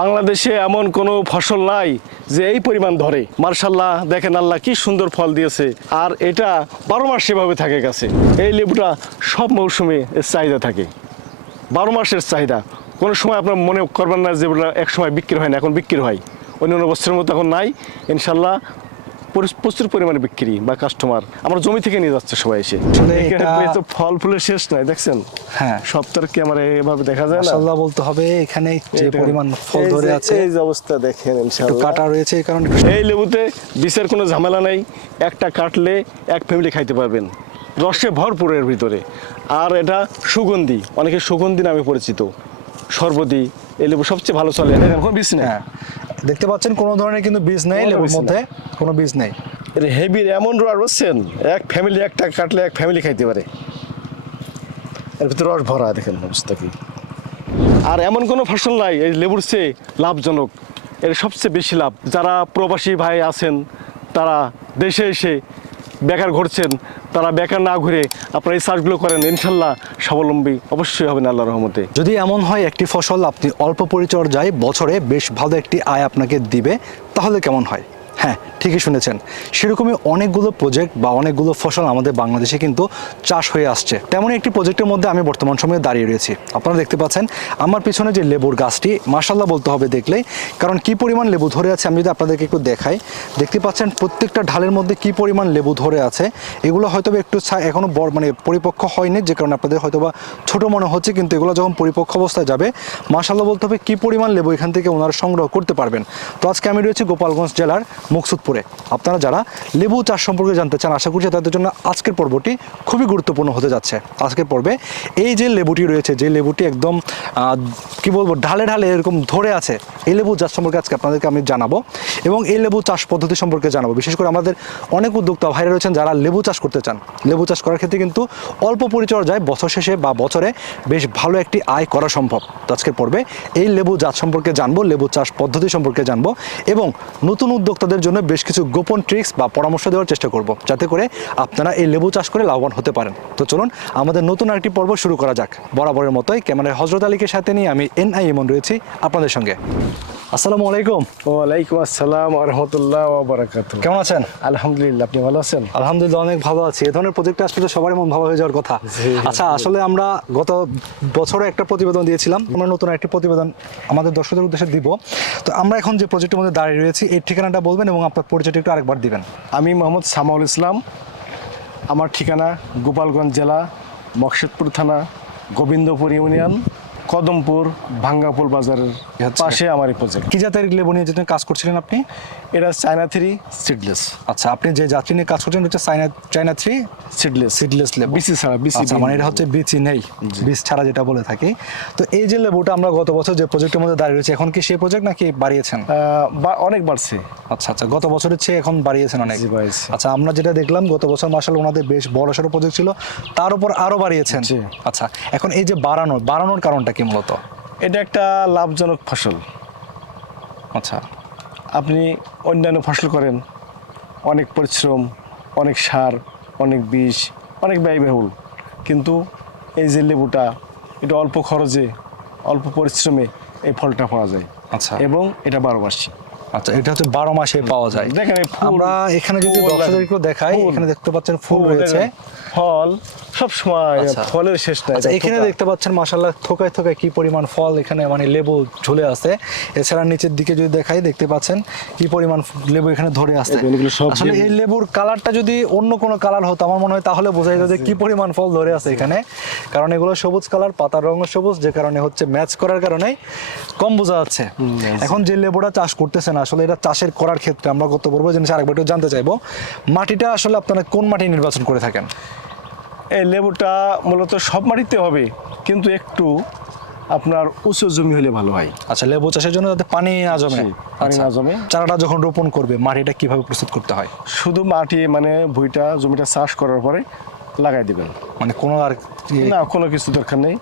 বাংলাদেশে এমন কোনো ফসল নাই যে এই পরিমাণ ধরে। মার্শাল্লাহ, দেখেন আল্লাহ কি সুন্দর ফল দিয়েছে। আর এটা বারো মাস সেভাবে থাকে গেছে। এই লেবুটা সব মৌসুমে এর চাহিদা থাকে। বারো মাসের চাহিদা। কোনো সময় আপনার মনে করবেন না যে এক সময় বিক্রি হয় না, এখন বিক্রি হয়। অন্য অন্য বছরের মতো এখন নাই। ইনশাল্লাহ প্রচুর পরিমাণে বিক্রি বা কাস্টমার আমার জমি থেকে নিয়ে যাচ্ছে সবাই এসে। এখানে ফল ফুলের শেষ নাই দেখছেন? হ্যাঁ। সব কি আমার এভাবে দেখা যায় না? মাশাআল্লাহ বলতে হবে এখানে যে পরিমাণ ফল ধরে আছে এই যে অবস্থা দেখেন ইনশাআল্লাহ। কাটা রয়েছে এই কারণে। এই লেবুতে বিষের কোনো ঝামেলা নেই একটা কাটলে এক ফ্যামিলি খাইতে পারবেন। রসে ভরপুর এর ভিতরে। আর এটা সুগন্ধি অনেকে সুগন্ধি নামে পরিচিত। সর্বদি এই লেবু সবচেয়ে ভালো চলে দেখেন কোনো বিষ নেই? হ্যাঁ। দেখতে পাচ্ছেন কোনো ধরনের কিন্তু বীজ নেই লেবুর মধ্যে কোনো বীজ নেই। এর হেভি এমন রস বুঝছেন এক ফ্যামিলি একটা কাটলে এক ফ্যামিলি খাইতে পারে। এর ভিতরে রস ভরা দেখেন অবস্থা কি। আর এমন কোনো ফসল নাই এই লেবুর চেয়ে লাভজনক। এর সবচেয়ে বেশি লাভ যারা প্রবাসী ভাই আছেন তারা দেশে এসে বেকার ঘুরছেন, তারা বেকার না ঘুরে আপনারা এই সার্চগুলো করেন, ইনশাল্লাহ স্বাবলম্বী অবশ্যই হবেন আল্লাহ রহমতে। যদি এমন হয় একটি ফসল আপনি অল্প পরিচর্যায় বছরে বেশ ভালো একটি আয় আপনাকে দিবে, তাহলে কেমন হয়? হ্যাঁ ঠিকই শুনেছেন। সেরকমই অনেকগুলো প্রজেক্ট বা অনেকগুলো ফসল আমাদের বাংলাদেশে কিন্তু চাষ হয়ে আসছে। তেমনই একটি প্রজেক্টের মধ্যে আমি বর্তমান সময়ে দাঁড়িয়ে রয়েছি। আপনারা দেখতে পাচ্ছেন, আমার পিছনে যে লেবুর গাছটি মার্শাল্লাহ বলতে হবে দেখলে কারণ কি পরিমাণ লেবু ধরে আছে, আমি যদি আপনাদেরকে একটু দেখাই। দেখতে পাচ্ছেন, প্রত্যেকটা ঢালের মধ্যে কি পরিমাণ লেবু ধরে আছে। এগুলো হয়তো একটু ছা- এখনও বড় মানে পরিপক্ক হয়নি, যে কারণে আপনাদের হয়তো বা ছোটো মনে হচ্ছে, কিন্তু এগুলো যখন পরিপক্ক অবস্থায় যাবে মার্শাল্লাহ বলতে হবে কি পরিমাণ লেবু এখান থেকে ওনারা সংগ্রহ করতে পারবেন। তো আজকে আমি রয়েছি গোপালগঞ্জ জেলার মুকসুদপুরে। আপনারা যারা লেবু চাষ সম্পর্কে জানতে চান, আশা করছি তাদের জন্য আজকের পর্বটি খুবই গুরুত্বপূর্ণ হতে যাচ্ছে। আজকের পর্বে এই যে লেবুটি রয়েছে, যে লেবুটি একদম কি বলব, ঢালে ঢালে এরকম ধরে আছে, এই লেবু চাষ সম্পর্কে আজকে আপনাদেরকে আমি জানাব এবং এই লেবু চাষ পদ্ধতি সম্পর্কে জানাব। বিশেষ করে আমাদের অনেক উদ্যোক্তা ভাইরা রয়েছেন যারা লেবু চাষ করতে চান। লেবু চাষ করার ক্ষেত্রে কিন্তু অল্প পরিচর্যায় বছর শেষে বা বছরে বেশ ভালো একটি আয় করা সম্ভব। আজকের পর্বে এই লেবু জাত সম্পর্কে জানব, লেবু চাষ পদ্ধতি সম্পর্কে জানব এবং নতুন উদ্যোক্তাদের জন্য বেশ কিছু গোপন ট্রিক্স বা পরামর্শ দেওয়ার চেষ্টা করব যাতে করে আপনারা এই লেবু চাষ করে লাভবান হতে পারেন। তো চলুন আমাদের নতুন আরেকটি পর্ব শুরু করা যাক। বরাবরের মতোই ক্যামেরায় হজরত আলীকে সাথে নিয়ে আমি এন আই এমন রয়েছি আপনাদের সঙ্গে। আসসালামু আলাইকুম। ওয়ালাইকুম আসসালাম রহমতুল্লাহ বারাকাত কেমন আছেন? আলহামদুলিল্লাহ আপনি ভালো আছেন? আলহামদুলিল্লাহ অনেক ভালো আছি। এ ধরনের প্রজেক্ট আসলে তো সবারই মন ভালো হয়ে যাওয়ার কথা। আচ্ছা আসলে আমরা গত বছরে একটা প্রতিবেদন দিয়েছিলাম। আমরা নতুন একটি প্রতিবেদন আমাদের দর্শকদের উদ্দেশ্যে দিব। তো আমরা এখন যে প্রজেক্টের মধ্যে দাঁড়িয়ে রয়েছি এর ঠিকানাটা বলবেন? এবং আপনার পরিচয়টা একটু আরেকবার দিবেন। আমি মোহাম্মদ সামাউল ইসলাম। আমার ঠিকানা গোপালগঞ্জ জেলা, মকসেদপুর থানা, গোবিন্দপুর ইউনিয়ন। কদমপুর ভাঙ্গাপুল বাজারের আচ্ছা। পাশে আমার এই প্রজেক্ট কি জাতের লেবু নিয়ে যেটা কাজ করছিলেন আপনি? এটা চায়না থ্রি সিডলেস আচ্ছা আপনি যে যাত্রী নিয়ে কাজ করছেন হচ্ছে China China three seedless seedless লেবু। বিসি ছাড়া বিসি আচ্ছা মানে এটা হচ্ছে বিচি নেই। বীজ ছাড়া যেটা বলে থাকি। তো এই যে লেবুটা আমরা গত বছর যে প্রজেক্টের মধ্যে দাঁড়িয়ে রয়েছে এখন কি সেই প্রজেক্ট নাকি বাড়িয়েছেন? অনেক বাড়ছে। আচ্ছা আচ্ছা গত বছরের চেয়ে এখন বাড়িয়েছেন অনেক। আচ্ছা আমরা যেটা দেখলাম গত বছর মাসাল ওনাদের বেশ বড় সড়ো প্রজেক্ট ছিল। তার উপর আরও বাড়িয়েছেন। আচ্ছা এখন এই যে বাড়ানোর বাড়ানোর কারণটা কি মূলত? এটা একটা লাভজনক ফসল। আচ্ছা। আপনি অন্যান্য ফসল করেন অনেক পরিশ্রম অনেক সার অনেক বিষ অনেক ব্যয়বহুল। কিন্তু এই যে লেবুটা এটা অল্প খরচে অল্প পরিশ্রমে এই ফলটা পাওয়া যায় আচ্ছা। এবং এটা বারো মাসি। আচ্ছা এটা হচ্ছে বারো মাসে পাওয়া যায়। দেখেন আমরা এখানে যদি দেখাই এখানে দেখতে পাচ্ছেন ফুল রয়েছে। ফল সব সময় আচ্ছা। ফলের শেষ নাই। আচ্ছা এখানে দেখতে পাচ্ছেন মাসাল্লাহ থোকায় থোকায় কি পরিমাণ ফল এখানে মানে লেবু ঝুলে আছে। এছাড়া নিচের দিকে যদি দেখাই দেখতে পাচ্ছেন কি পরিমাণ লেবু এখানে ধরে আছে। আসলে এই লেবুর কালারটা যদি অন্য কোনো কালার হতো আমার মনে হয় তাহলে বোঝা যেত যে কি পরিমাণ ফল ধরে আছে এখানে। কারণ এগুলো সবুজ কালার পাতার রঙ সবুজ যে কারণে হচ্ছে ম্যাচ করার কারণে কম বোঝা যাচ্ছে। এখন যে লেবুটা চাষ করতেছেন আসলে এটা চাষের করার ক্ষেত্রে আমরা গত পর্ব জিনিস আরেকবার একটু জানতে চাইব। মাটিটা আসলে আপনারা কোন মাটি নির্বাচন করে থাকেন? এই লেবুটা মূলত সব মাটিতে হবে কিন্তু একটু আপনার উঁচু জমি হলে ভালো হয়। আচ্ছা লেবু চাষের জন্য যাতে পানি না জমে। পানি আচ্ছা। না জমে। চারাটা যখন রোপণ করবে মাটিটা কীভাবে প্রস্তুত করতে হয়? শুধু মাটি মানে ভুইটা জমিটা চাষ করার পরে লাগাই দিবেন। মানে কোনো আর না কোনো কিছু দরকার নেই।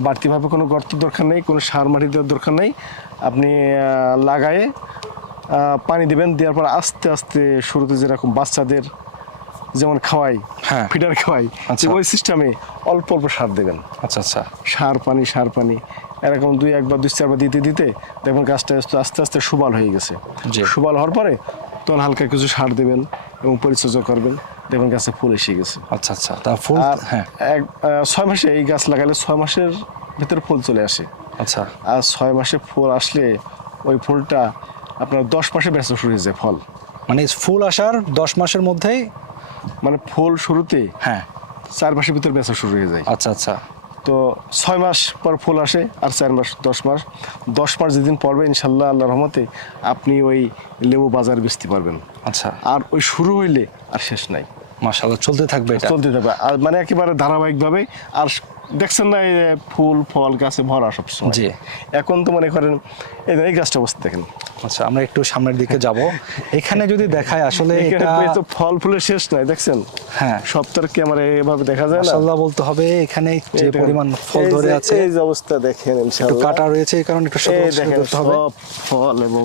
বাড়তিভাবে কোনো গর্ত দরকার নেই কোনো সার মাটি দেওয়ার দরকার নেই। আপনি লাগায়ে পানি দিবেন দেওয়ার পর আস্তে আস্তে শুরুতে যেরকম বাচ্চাদের যেমন খাওয়াই হ্যাঁ। ফিডার খাওয়াই আচ্ছা। ওই সিস্টেমে অল্প অল্প সার দেবেন। আচ্ছা আচ্ছা। সার পানি সার পানি। এরকম দুই একবার দুই চারবার দিতে দিতে দেখবেন গাছটা আস্তে আস্তে সুবাল হয়ে গেছে। সুবাল হওয়ার পরে তখন হালকা কিছু সার দেবেন এবং পরিচর্যা করবেন দেখবেন গাছে ফুল এসে গেছে। আচ্ছা আচ্ছা। তা ফুল আর হ্যাঁ। এক ছয় মাসে এই গাছ লাগালে ছয় মাসের ভিতরে ফুল চলে আসে। আচ্ছা। আর ছয় মাসে ফুল আসলে ওই ফুলটা আপনার দশ মাসে বেচা শুরু হয়ে যায় ফল। মানে ফুল আসার দশ মাসের মধ্যেই মানে ফুল শুরুতে হ্যাঁ। চার মাসের ভিতরে বেচা শুরু হয়ে যায়। আচ্ছা আচ্ছা। তো ছয় মাস পর ফুল আসে আর চার মাস দশ মাস। দশ মাস যেদিন পড়বে ইনশাল্লাহ আল্লাহ রহমতে আপনি ওই লেবু বাজার বেচতে পারবেন। আচ্ছা। আর ওই শুরু হইলে আর শেষ নাই। মাসাল্লাহ চলতে থাকবে চলতে থাকবে। আর মানে একেবারে ধারাবাহিকভাবে আর দেখছেন না এই ফুল ফল গাছে ভরা সব সময়। জি। এখন তো মনে করেন এই গাছটা অবস্থা দেখেন। আচ্ছা আমরা একটু সামনের দিকে যাব। এখানে যদি দেখায় আসলে এটা তো ফল ফুলের শেষ নাই দেখছেন? হ্যাঁ। সব তো আর ক্যামেরা এভাবে দেখা যায় না? মাশাআল্লাহ বলতে হবে এখানে যে পরিমাণ ফল ধরে আছে। এই যে অবস্থা দেখেন ইনশাআল্লাহ। কাটা রয়েছে এই কারণে একটু সতর্ক হবে। ফল এবং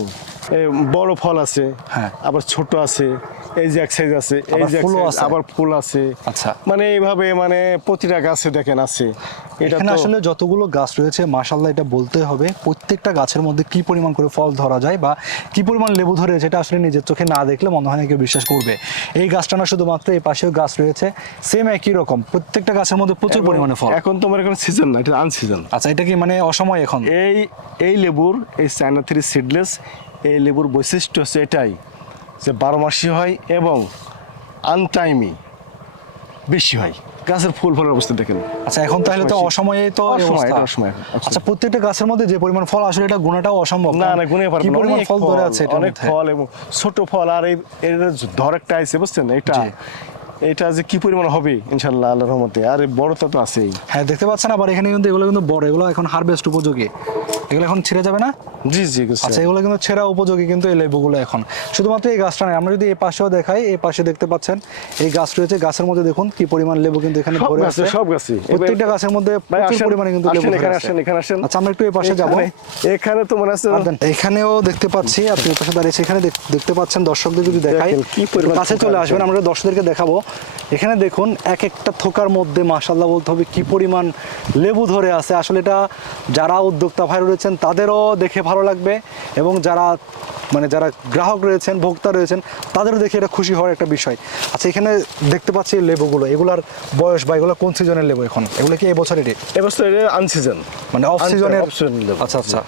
বড় ফল আছে হ্যাঁ। আবার ছোট আছে এই যে এক সাইজ আছে এই যে। আবার ফুল আছে আচ্ছা। মানে এইভাবে মানে প্রতিটা গাছে দেখেন আছে এখানে আসলে যতগুলো গাছ রয়েছে মাশাল্লাহ এটা বলতে হবে প্রত্যেকটা গাছের মধ্যে কি পরিমাণ করে ফল ধরা যায় বা কি পরিমাণ লেবু ধরে সেটা আসলে নিজের চোখে না দেখলে মনে হয় না কেউ বিশ্বাস করবে এই গাছটা না শুধুমাত্র এই পাশেও গাছ রয়েছে সেম একই রকম প্রত্যেকটা গাছের মধ্যে প্রচুর পরিমাণে ফল এখন তোমার এখন সিজন না এটা আনসিজন আচ্ছা এটা কি মানে অসময় এখন এই এই লেবুর এই চায়না থ্রি সিডলেস এই লেবুর বৈশিষ্ট্য হচ্ছে এটাই যে বারো মাসি হয় এবং আনটাইমি বেশি হয়। গাছের ফুল ফলের অবস্থা দেখেন। আচ্ছা এখন তাহলে তো অসময়ে। তো অসময়ে, আচ্ছা প্রত্যেকটা গাছের মধ্যে যে পরিমাণ ফল আসলে এটা গুণাটাও অসম্ভব না না গুনে পারব না, পরিমাণ অনেক ফল ধরে আছে অনেক ফল এবং ছোট ফল আর এই এর ধর একটা আইছে বুঝছেন? এটা। এটা যে কি পরিমাণ হবে ইনশাল্লাহ আল্লাহর রহমতে। আর এই বড়টা তো আছেই। হ্যাঁ দেখতে পাচ্ছেন আবার এখানে কিন্তু এগুলো কিন্তু বড় এগুলো এখন হারভেস্ট উপযোগী। এগুলো এখন ছিঁড়ে যাবে না? জি জি আচ্ছা এগুলো কিন্তু ছেঁড়া উপযোগী কিন্তু এই লেবুগুলো এখন। শুধুমাত্র এই গাছটা নয় আমরা যদি এই পাশেও দেখাই এই পাশে দেখতে পাচ্ছেন এই গাছ রয়েছে গাছের মধ্যে দেখুন কি পরিমাণ লেবু কিন্তু এখানে ভরে আছে। সব গাছে। প্রত্যেকটা গাছের মধ্যে প্রচুর পরিমাণে কিন্তু লেবু এখানে। আসেন, এখানে আসেন। আচ্ছা আমরা একটু এই পাশে যাব। এখানে- তো মনে আছে এখানেও দেখতে পাচ্ছি আপনি পাশে দাঁড়িয়েছে এখানে দেখতে পাচ্ছেন দর্শকদের যদি দেখাই কি পরিমাণ কাছে চলে আসবেন আমরা দর্শকদেরকে দেখাবো। এখানে দেখুন এক একটা থোকার মধ্যে মাশাল্লাহ বলতে হবে কী পরিমাণ লেবু ধরে আছে। আসলে এটা যারা উদ্যোক্তা ভাই রয়েছেন তাদেরও দেখে ভালো লাগবে এবং যারা মানে যারা গ্রাহক রয়েছেন ভোক্তা রয়েছেন তাদেরও দেখে এটা খুশি হওয়ার একটা বিষয়। আচ্ছা এখানে দেখতে পাচ্ছি লেবুগুলো। এগুলার বয়স বা এগুলো কোন সিজনের লেবু এখন? এগুলো কি এই বছরেরই এবছর আনসিজন মানে অফ সিজনের। আচ্ছা আচ্ছা।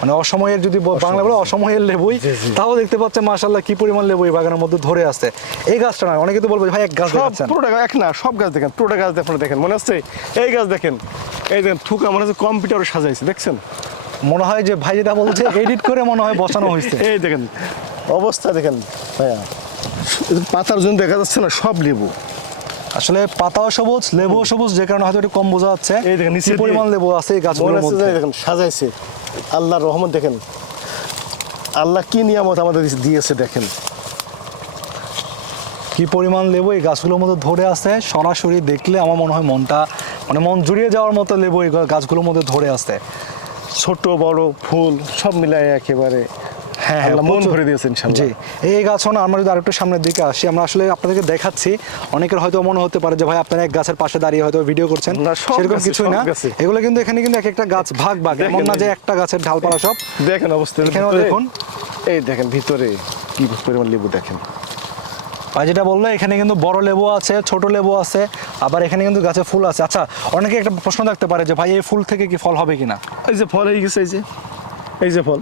মানে অসময়ের যদি বাংলা বলে অসময়ের লেবুই। তাও দেখতে পাচ্ছে মাশাল্লাহ কি পরিমাণ লেবু এই বাগানের মধ্যে ধরে আছে। এই গাছটা নয় অনেকে তো বলবে ভাই এক গাছ দেখাচ্ছেন। পুরোটা এক না সব গাছ দেখেন পুরোটা গাছ দেখেন দেখেন মনে হচ্ছে এই গাছ দেখেন এই দেখেন থুকা মনে হচ্ছে কম্পিউটারে সাজাইছে দেখছেন? মনে হয় যে ভাই যেটা বলছে এডিট করে মনে হয় বসানো হয়েছে। এই দেখেন অবস্থা দেখেন ভাইয়া। পাতার জন্য দেখা যাচ্ছে না সব লেবু। আসলে পাতাও সবুজ লেবু সবুজ যে কারণে হয়তো একটু কম বোঝা যাচ্ছে। এই দেখেন, নিচে পরিমাণ লেবু আছে এই গাছগুলোর মধ্যে? দেখেন সাজাইছে। আল্লাহর রহমত দেখেন। আল্লাহ কি নিয়ামত আমাদের দিয়েছে দেখেন। কি পরিমাণ লেবু এই গাছগুলোর মধ্যে ধরে আছে সরাসরি দেখলে আমার মনে হয় মনটা মানে মন জুড়িয়ে যাওয়ার মতো লেবু এই গাছগুলোর মধ্যে ধরে আছে। ছোট বড় ফুল সব মিলাই একেবারে। হ্যাঁ হ্যাঁ আল্লাহ মন। ভরে দিয়েছেন ইনশাআল্লাহ। জি এই গাছও না আমরা যদি আরেকটু সামনের দিকে আসি আমরা আসলে আপনাদেরকে দেখাচ্ছি অনেকের হয়তো মনে হতে পারে যে ভাই আপনারা এক গাছের পাশে দাঁড়িয়ে হয়তো ভিডিও করছেন। সেরকম গাছে, সব না। এগুলো কিন্তু এখানে কিন্তু এক একটা গাছ ভাগ ভাগ এমন না যে একটা গাছের ঢালপালা সব। দেখেন অবস্থা এখানেও দেখুন। এই দেখেন ভিতরে কি পরিমাণ লেবু দেখেন। ভাই যেটা বলল এখানে কিন্তু বড় লেবু আছে ছোট লেবু আছে আবার এখানে কিন্তু গাছে ফুল আছে। আচ্ছা অনেকে একটা প্রশ্ন থাকতে পারে যে ভাই এই ফুল থেকে কি ফল হবে কিনা? এই যে ফল হয়ে গেছে এই যে এই যে ফল।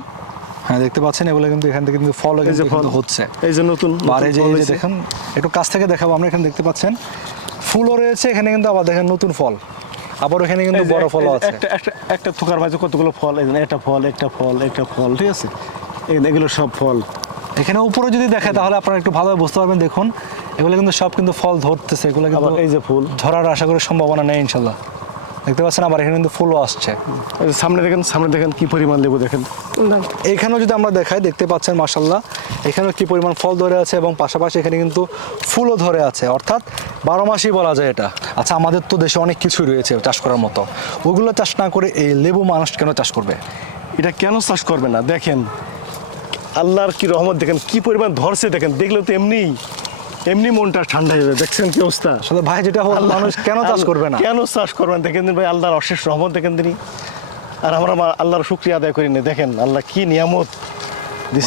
হ্যাঁ দেখতে পাচ্ছেন এগুলো কিন্তু এখান থেকে কিন্তু ফল ফল হচ্ছে। এই যে নতুন আর এই যে ফল। দেখেন একটু কাছ থেকে দেখাবো আমরা এখানে দেখতে পাচ্ছেন ফুলও রয়েছে এখানে কিন্তু আবার দেখেন নতুন ফল আবার এখানে কিন্তু বড় যে আছে। একটা একটা থোকার মাঝে কতগুলো ফল একটা ফল একটা ফল একটা ফল ঠিক আছে? এগুলো সব ফল এখানে উপরে যদি দেখে তাহলে আপনারা একটু ভালোভাবে বুঝতে পারবেন দেখুন এগুলো কিন্তু সব কিন্তু ফল ধরতেছে এগুলো কিন্তু এই যে ফুল। ধরার আশা করি সম্ভাবনা নেই ইনশাল্লাহ। দেখতে পাচ্ছেন আবার এখানে কিন্তু ফুলও আসছে। সামনে দেখেন সামনে দেখেন কি পরিমাণ লেবু দেখেন। এখানেও যদি আমরা দেখাই দেখতে পাচ্ছেন মাসাল্লাহ এখানেও কি পরিমাণ ফল ধরে আছে এবং পাশাপাশি এখানে কিন্তু ফুলও ধরে আছে। অর্থাৎ বারো মাসই বলা যায় এটা। আচ্ছা আমাদের তো দেশে অনেক কিছুই রয়েছে চাষ করার মতো। ওগুলো চাষ না করে এই লেবু মানুষ কেন চাষ করবে? এটা কেন চাষ করবে না? দেখেন আল্লাহর কি রহমত দেখেন কি পরিমাণ ধরছে দেখেন দেখলে তো এমনি এমনি মনটা ঠান্ডা হয়ে যাবে। দেখছেন কি অবস্থা? আসলে ভাই যেটা হলো মানুষ কেন চাষ করবে না? কেন চাষ করবেন? দেখেন দিন ভাই আল্লাহর অশেষ রহমত দেখেন দিনই আর আমরা আল্লাহর শুক্রিয়া আদায় করি না। দেখেন আল্লাহ কি নিয়ামত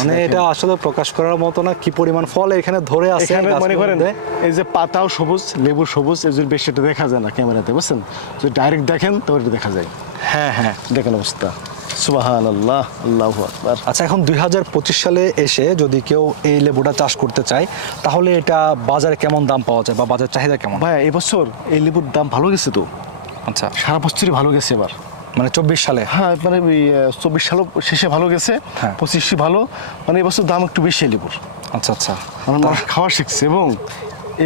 মানে এটা আসলে প্রকাশ করার মতো না কি পরিমাণ ফল এখানে ধরে আছে এখানে মনে করেন এই যে পাতাও সবুজ লেবু সবুজ এই বেশি এটা দেখা যায় না ক্যামেরাতে বুঝছেন? যদি ডাইরেক্ট দেখেন তো এটা দেখা যায়। হ্যাঁ হ্যাঁ। দেখেন অবস্থা। সুবাহান আল্লাহ আল্লাহ আকবার। আচ্ছা এখন দুই হাজার পঁচিশ সালে এসে যদি কেউ এই লেবুটা চাষ করতে চায় তাহলে এটা বাজারে কেমন দাম পাওয়া যায় বা বাজার চাহিদা কেমন? ভাই এবছর এই লেবুর দাম ভালো গেছে তো। আচ্ছা। সারা বছরই ভালো গেছে এবার। মানে চব্বিশ সালে? হ্যাঁ মানে চব্বিশ সালও শেষে ভালো গেছে হ্যাঁ। পঁচিশে ভালো। মানে এবছর দাম একটু বেশি লেবুর। আচ্ছা আচ্ছা। মানে খাওয়া শিখছে এবং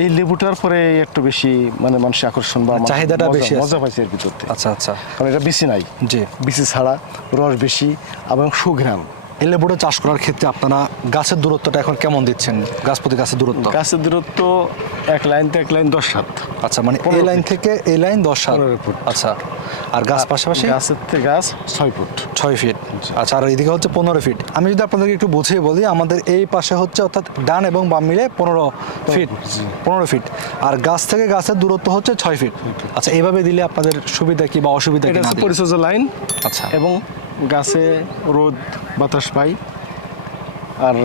এই লেবুটার পরে একটু বেশি মানে মানুষের আকর্ষণ বা চাহিদাটা বেশি মজা পাইছে এর ভিতর। আচ্ছা আচ্ছা। কারণ এটা বেশি নাই। জি। বেশি ছাড়া রস বেশি এবং সুঘ্রাম লেবুটা চাষ করার ক্ষেত্রে আপনারা গাছের দূরত্বটা এখন কেমন দিচ্ছেন? গাছ প্রতি গাছের দূরত্ব? গাছের দূরত্ব এক লাইন থেকে এক লাইন দশ সাত। আচ্ছা মানে এই লাইন থেকে এই লাইন দশ পনেরো ফুট। আচ্ছা আর গাছ পাশাপাশি? গাছের থেকে গাছ ছয় ফুট। ছয় ফিট। আচ্ছা আর এইদিকে হচ্ছে পনেরো ফিট। আমি যদি আপনাদেরকে একটু বুঝিয়ে বলি আমাদের এই পাশে হচ্ছে অর্থাৎ ডান এবং বাম মিলে পনেরো ফিট। পনেরো ফিট। আর গাছ থেকে গাছের দূরত্ব হচ্ছে ছয় ফিট। আচ্ছা এইভাবে দিলে আপনাদের সুবিধা কি বা অসুবিধা কি পরিচর্যা লাইন আচ্ছা। এবং গাছে রোদ বাতাস পাই। আর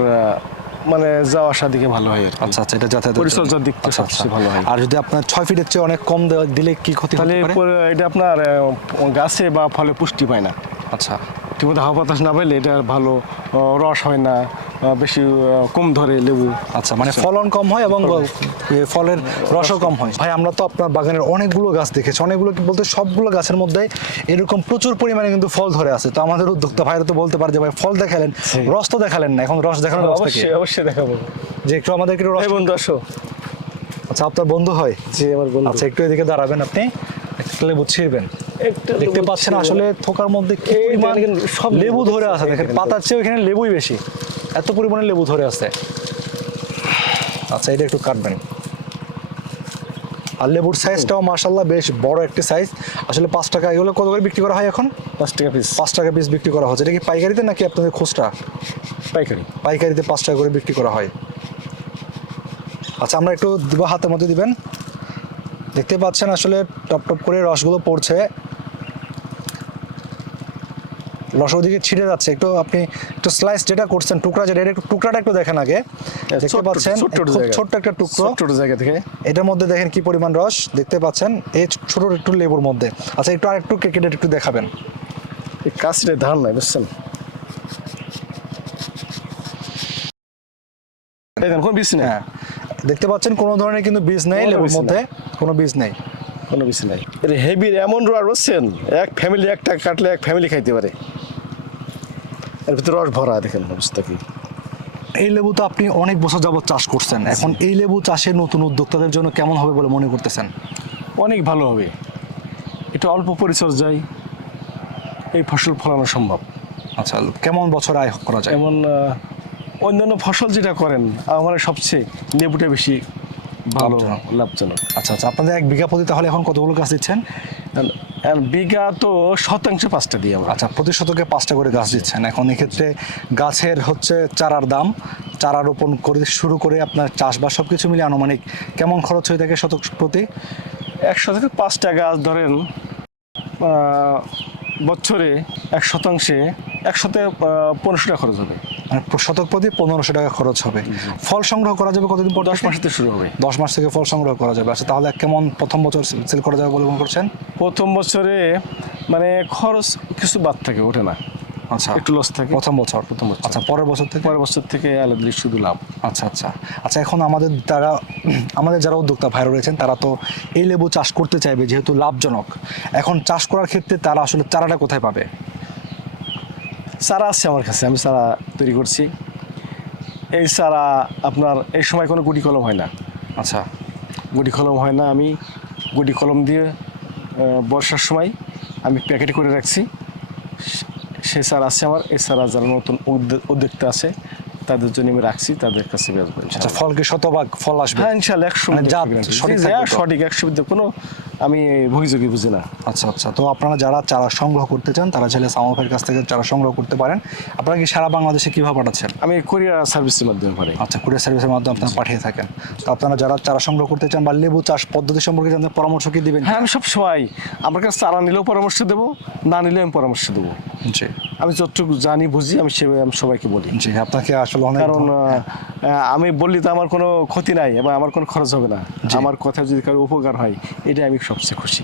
মানে যাওয়া আসার দিকে ভালো হয় আচ্ছা আচ্ছা এটা যাতায়াত পরিচর্যার দিক থেকে সবচেয়ে ভালো হয়। আর যদি আপনার ছয় ফিটের চেয়ে অনেক কম দেওয়া দিলে কি ক্ষতি হতে পারে? এটা আপনার গাছে বা ফলে পুষ্টি পায় না। আচ্ছা। ঠিকমতো হাওয়া বাতাস না পাইলে এটা ভালো রস হয় না বেশি কম ধরে লেবু। আচ্ছা মানে ফলন কম হয় এবং ফলের রসও কম হয়। ভাই আমরা তো আপনার বাগানের অনেকগুলো গাছ দেখেছি। অনেকগুলো কি বলতে সবগুলো গাছের মধ্যে এরকম প্রচুর পরিমাণে কিন্তু ফল ধরে আছে। তো আমাদের উদ্যোক্তা ভাইরা তো বলতে পারে যে ভাই ফল দেখালেন রস তো দেখালেন না। এখন রস দেখানোর অবশ্যই অবশ্যই দেখাবো। যে একটু আমাদেরকে একটু রস বন্ধু আসো। আচ্ছা আপনার বন্ধু হয়? জি আমার বন্ধু। আচ্ছা একটু এদিকে দাঁড়াবেন আপনি। একটা লেবু ছিঁড়বেন। দেখতে পাচ্ছেন আসলে থোকার মধ্যে কি পরিমাণ সব লেবু ধরে আছে। দেখেন, পাতার চেয়ে এখানে লেবুই বেশি। এত পরিমাণে লেবু ধরে আছে। আচ্ছা এটা একটু কাটবেন। আর লেবুর সাইজটাও মার্শাল্লাহ বেশ বড় একটি সাইজ আসলে পাঁচ টাকা এগুলো কত করে বিক্রি করা হয় এখন? পাঁচ টাকা পিস পাঁচ টাকা পিস বিক্রি করা হচ্ছে। এটা কি পাইকারিতে নাকি আপনাদের খুচরা? পাইকারি। পাইকারিতে পাঁচ টাকা করে বিক্রি করা হয়। আচ্ছা আমরা একটু দিব হাতের মধ্যে দিবেন। দেখতে পাচ্ছেন আসলে টপ টপ করে রসগুলো পড়ছে। রস ওদিকে ছিঁড়ে যাচ্ছে। একটু আপনি একটু স্লাইস যেটা করছেন টুকরা যেটা এটা একটু টুকরাটা একটু দেখেন আগে। দেখতে পাচ্ছেন ছোট্ট একটা টুকরো। ছোট্ট জায়গা থেকে। এটার মধ্যে দেখেন কি পরিমাণ রস দেখতে পাচ্ছেন এই ছোট একটু লেবুর মধ্যে। আচ্ছা একটু আর একটু কেটে একটু দেখাবেন। এই কাজটা ধান নাই বুঝছেন? দেখেন কোন বিষ নেই? হ্যাঁ। দেখতে পাচ্ছেন কোনো ধরনের কিন্তু বীজ নেই লেবুর মধ্যে। কোনো বীজ নেই। কোনো বিষ নাই। হেভির এমন রস বুঝছেন? এক ফ্যামিলি একটা কাটলে এক ফ্যামিলি খাইতে পারে। এর ভিতরে রস ভরা দেখেন অবস্থা কি। এই লেবু তো আপনি অনেক বছর যাবত চাষ করছেন। এখন এই লেবু চাষের নতুন উদ্যোক্তাদের জন্য কেমন হবে বলে মনে করতেছেন? অনেক ভালো হবে। এটা অল্প পরিচর্যায় এই ফসল ফলানো সম্ভব। আচ্ছা কেমন বছর আয় করা যায়? এমন অন্যান্য ফসল যেটা করেন আমার সবচেয়ে লেবুটা বেশি ভালো লাভজনক। আচ্ছা আচ্ছা আপনাদের এক বিঘা প্রতি তাহলে এখন কতগুলো গাছ দিচ্ছেন? বিঘা তো শতাংশ পাঁচটা দিই আমরা। আচ্ছা প্রতি শতকে পাঁচটা করে গাছ দিচ্ছেন। এখন এক্ষেত্রে গাছের হচ্ছে চারার দাম চারা রোপণ করে শুরু করে আপনার চাষবাস সব কিছু মিলে আনুমানিক কেমন খরচ হয়ে থাকে শতক প্রতি? একশো থেকে পাঁচটা গাছ ধরেন বছরে এক শতাংশে একশোতে পনেরোশো টাকা খরচ হবে। মানে শতক প্রতি পনেরোশো টাকা খরচ হবে। ফল সংগ্রহ করা যাবে কতদিন পর? দশ থেকে? শুরু হবে। দশ মাস থেকে ফল সংগ্রহ করা যাবে। আচ্ছা তাহলে কেমন প্রথম বছর সেল করা যাবে বলে মনে করছেন? প্রথম বছরে মানে খরচ কিছু বাদ থাকে ওঠে না। আচ্ছা। একটু লস থাকে। প্রথম বছর। প্রথম বছর। আচ্ছা পরের বছর থেকে? পরের বছর থেকে আলাদা শুধু লাভ। আচ্ছা আচ্ছা। আচ্ছা এখন আমাদের যারা আমাদের যারা উদ্যোক্তা ভাইরা রয়েছেন তারা তো এই লেবু চাষ করতে চাইবে যেহেতু লাভজনক। এখন চাষ করার ক্ষেত্রে তারা আসলে চারাটা কোথায় পাবে? চারা আছে আমার কাছে আমি চারা তৈরি করছি। এই চারা আপনার এই সময় কোনো গুটি কলম হয় না। আচ্ছা। গুটি কলম হয় না আমি গুটি কলম দিয়ে বর্ষার সময় আমি প্যাকেট করে রাখছি। সে- সারা চারা আছে আমার এই চারা যারা নতুন উদ্যে- উদ্যোক্তা আছে। তাদের জন্য আমি রাখছি তাদের কাছে বেচবো আচ্ছা ইনশাআল্লাহ। ফল কি শতভাগ ফল আসবে। হ্যাঁ ইনশাল্লাহ একশো মানে জাত সঠিক একশো বিদ্যে কোনো আমি ভুগিযোগী বুঝি না। আচ্ছা আচ্ছা তো আপনারা যারা চারা সংগ্রহ করতে চান তারা চাইলে সামা ভাইয়ের কাছ থেকে চারা সংগ্রহ করতে পারেন। আপনারা কি সারা বাংলাদেশে কীভাবে পাঠাচ্ছেন? আমি কোরিয়ার সার্ভিসের মাধ্যমে পারি আচ্ছা কুরিয়ার সার্ভিসের মাধ্যমে আপনারা পাঠিয়ে থাকেন। তো আপনারা যারা চারা সংগ্রহ করতে চান বা লেবু চাষ পদ্ধতি সম্পর্কে জানতে পরামর্শ কি দিবেন? হ্যাঁ আমি সব সময় আমার কাছে চারা নিলেও পরামর্শ দেবো না নিলেও আমি পরামর্শ দেবো। জি। আমি যতটুকু জানি বুঝি আমি সেভাবে আমি সবাইকে বলি। জি আপনাকে আসলে অনেক কারণ আমি বললি তো আমার কোনো ক্ষতি নাই এবং আমার কোনো খরচ হবে না। আমার কথা যদি কারও উপকার হয় এটা আমি সবচেয়ে খুশি।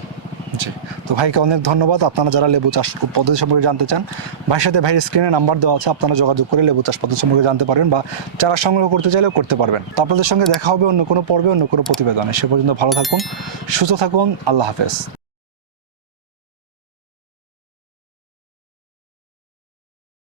জি। তো ভাইকে অনেক ধন্যবাদ। আপনারা যারা লেবু চাষ পদ্ধতি সম্পর্কে জানতে চান ভাইয়ের সাথে ভাইয়ের স্ক্রিনে নাম্বার দেওয়া আছে আপনারা যোগাযোগ করে লেবু চাষ পদ্ধতি সম্পর্কে জানতে পারবেন বা চারা সংগ্রহ করতে চাইলেও করতে পারবেন। তো আপনাদের সঙ্গে দেখা হবে অন্য কোনো পর্বে অন্য কোনো প্রতিবেদনে। সে পর্যন্ত ভালো থাকুন সুস্থ থাকুন আল্লাহ হাফেজ।